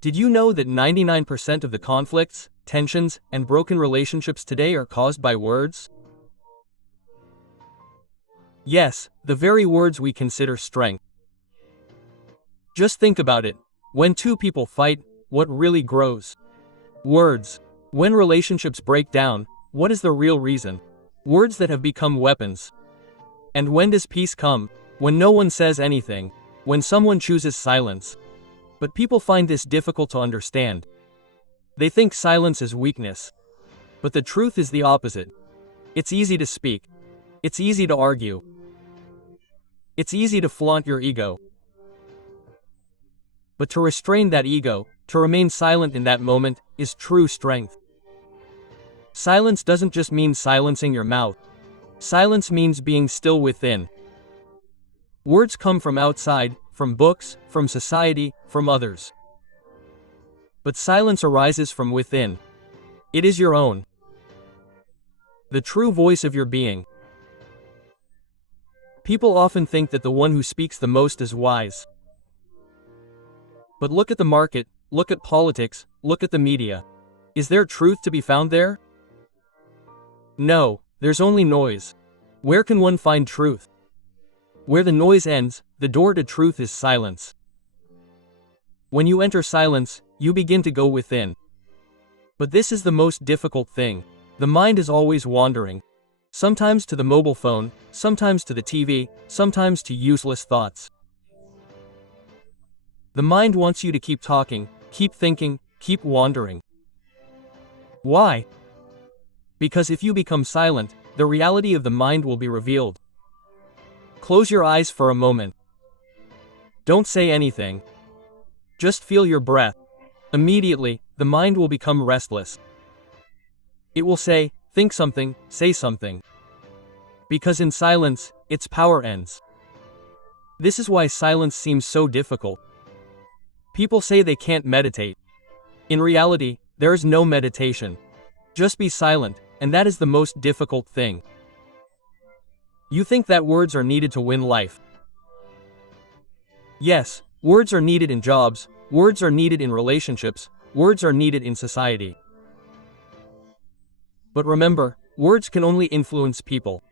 Did you know that 99% of the conflicts, tensions, and broken relationships today are caused by words? Yes, the very words we consider strength. Just think about it. When two people fight, what really grows? Words. When relationships break down, what is the real reason? Words that have become weapons. And when does peace come? When no one says anything. When someone chooses silence. But people find this difficult to understand. They think silence is weakness. But the truth is the opposite. It's easy to speak. It's easy to argue. It's easy to flaunt your ego. But to restrain that ego, to remain silent in that moment, is true strength. Silence doesn't just mean silencing your mouth. Silence means being still within. Words come from outside, from books, from society, from others. But silence arises from within. It is your own. The true voice of your being. People often think that the one who speaks the most is wise. But look at the market, look at politics, look at the media. Is there truth to be found there? No, there's only noise. Where can one find truth? Where the noise ends, the door to truth is silence. When you enter silence, you begin to go within. But this is the most difficult thing. The mind is always wandering. Sometimes to the mobile phone, sometimes to the TV, sometimes to useless thoughts. The mind wants you to keep talking, keep thinking, keep wandering. Why? Because if you become silent, the reality of the mind will be revealed. Close your eyes for a moment. Don't say anything. Just feel your breath. Immediately, the mind will become restless. It will say, think something, say something. Because in silence, its power ends. This is why silence seems so difficult. People say they can't meditate. In reality, there is no meditation. Just be silent, and that is the most difficult thing. You think that words are needed to win life. Yes, words are needed in jobs, words are needed in relationships, words are needed in society. But remember, words can only influence people.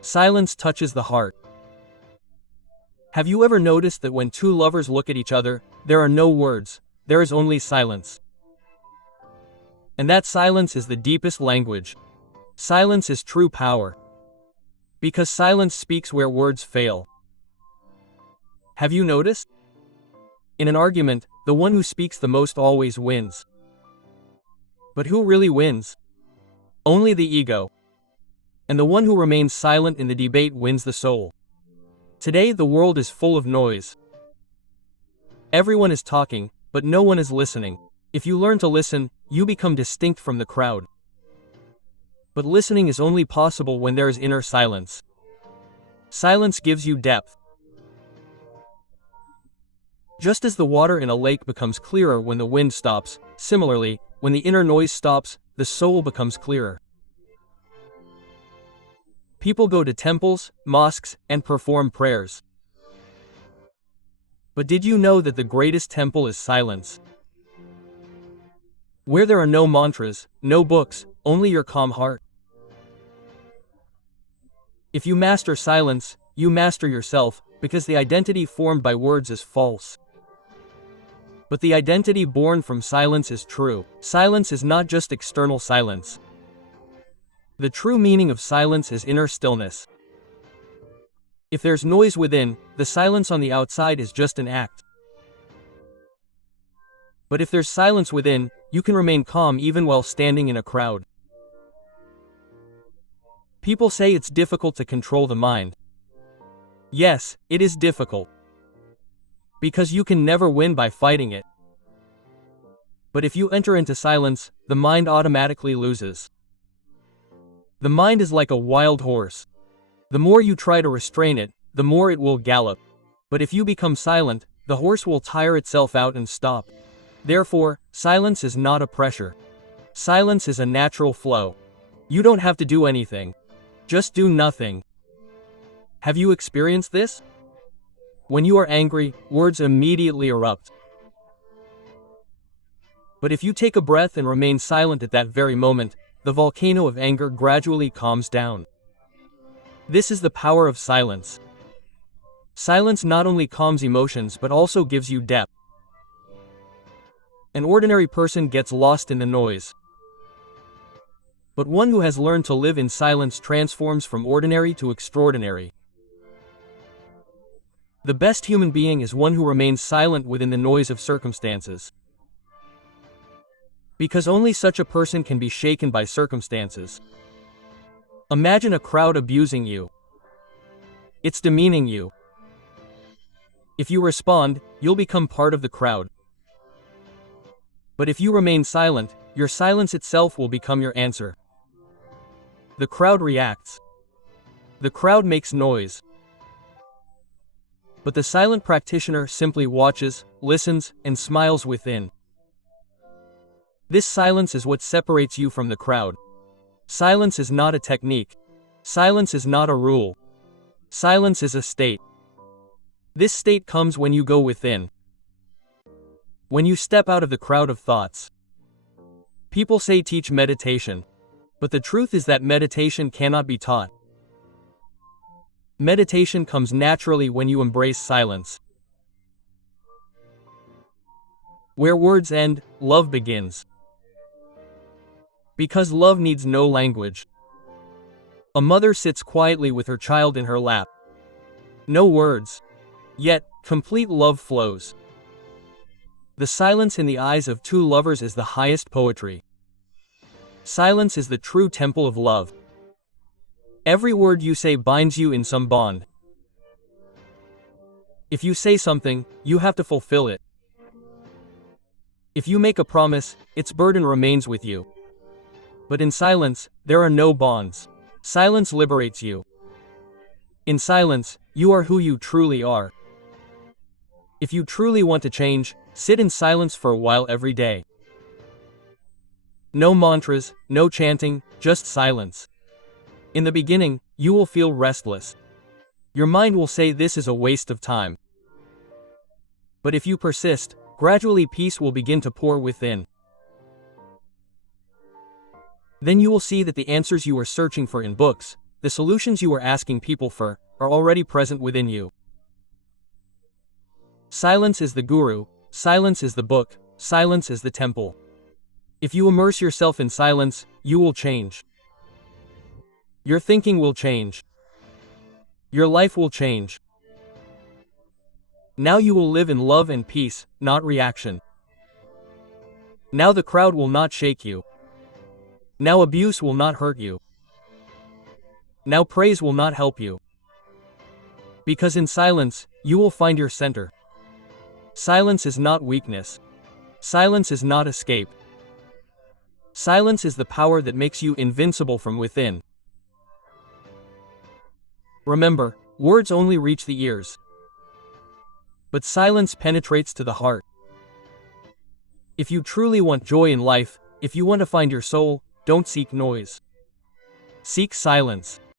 Silence touches the heart. Have you ever noticed that when two lovers look at each other, there are no words, there is only silence? And that silence is the deepest language. Silence is true power. Because silence speaks where words fail. Have you noticed? In an argument, the one who speaks the most always wins. But who really wins? Only the ego. And the one who remains silent in the debate wins the soul. Today the world is full of noise. Everyone is talking, but no one is listening. If you learn to listen, you become distinct from the crowd. But listening is only possible when there is inner silence. Silence gives you depth. Just as the water in a lake becomes clearer when the wind stops, similarly, when the inner noise stops, the soul becomes clearer. People go to temples, mosques, and perform prayers. But did you know that the greatest temple is silence? Where there are no mantras, no books, only your calm heart. If you master silence, you master yourself, because the identity formed by words is false. But the identity born from silence is true. Silence is not just external silence. The true meaning of silence is inner stillness. If there's noise within, the silence on the outside is just an act. But if there's silence within, you can remain calm even while standing in a crowd. People say it's difficult to control the mind. Yes, it is difficult. Because you can never win by fighting it. But if you enter into silence, the mind automatically loses. The mind is like a wild horse. The more you try to restrain it, the more it will gallop. But if you become silent, the horse will tire itself out and stop. Therefore, silence is not a pressure. Silence is a natural flow. You don't have to do anything. Just do nothing. Have you experienced this? When you are angry, words immediately erupt. But if you take a breath and remain silent at that very moment, the volcano of anger gradually calms down. This is the power of silence. Silence not only calms emotions but also gives you depth. An ordinary person gets lost in the noise. But one who has learned to live in silence transforms from ordinary to extraordinary. The best human being is one who remains silent within the noise of circumstances. Because only such a person can be shaken by circumstances. Imagine a crowd abusing you. It's demeaning you. If you respond, you'll become part of the crowd. But if you remain silent, your silence itself will become your answer. The crowd reacts. The crowd makes noise. But the silent practitioner simply watches, listens, and smiles within. This silence is what separates you from the crowd. Silence is not a technique. Silence is not a rule. Silence is a state. This state comes when you go within. When you step out of the crowd of thoughts. People say teach meditation. But the truth is that meditation cannot be taught. Meditation comes naturally when you embrace silence. Where words end, love begins. Because love needs no language. A mother sits quietly with her child in her lap. No words. Yet, complete love flows. The silence in the eyes of two lovers is the highest poetry. Silence is the true temple of love. Every word you say binds you in some bond. If you say something, you have to fulfill it. If you make a promise, its burden remains with you. But in silence, there are no bonds. Silence liberates you. In silence, you are who you truly are. If you truly want to change, sit in silence for a while every day. No mantras, no chanting, just silence. In the beginning, you will feel restless. Your mind will say this is a waste of time. But if you persist, gradually peace will begin to pour within. Then you will see that the answers you were searching for in books, the solutions you were asking people for, are already present within you. Silence is the guru, silence is the book, silence is the temple. If you immerse yourself in silence, you will change. Your thinking will change. Your life will change. Now you will live in love and peace, not reaction. Now the crowd will not shake you. Now abuse will not hurt you. Now praise will not help you. Because in silence, you will find your center. Silence is not weakness. Silence is not escape. Silence is the power that makes you invincible from within. Remember, words only reach the ears. But silence penetrates to the heart. If you truly want joy in life, if you want to find your soul, don't seek noise. Seek silence.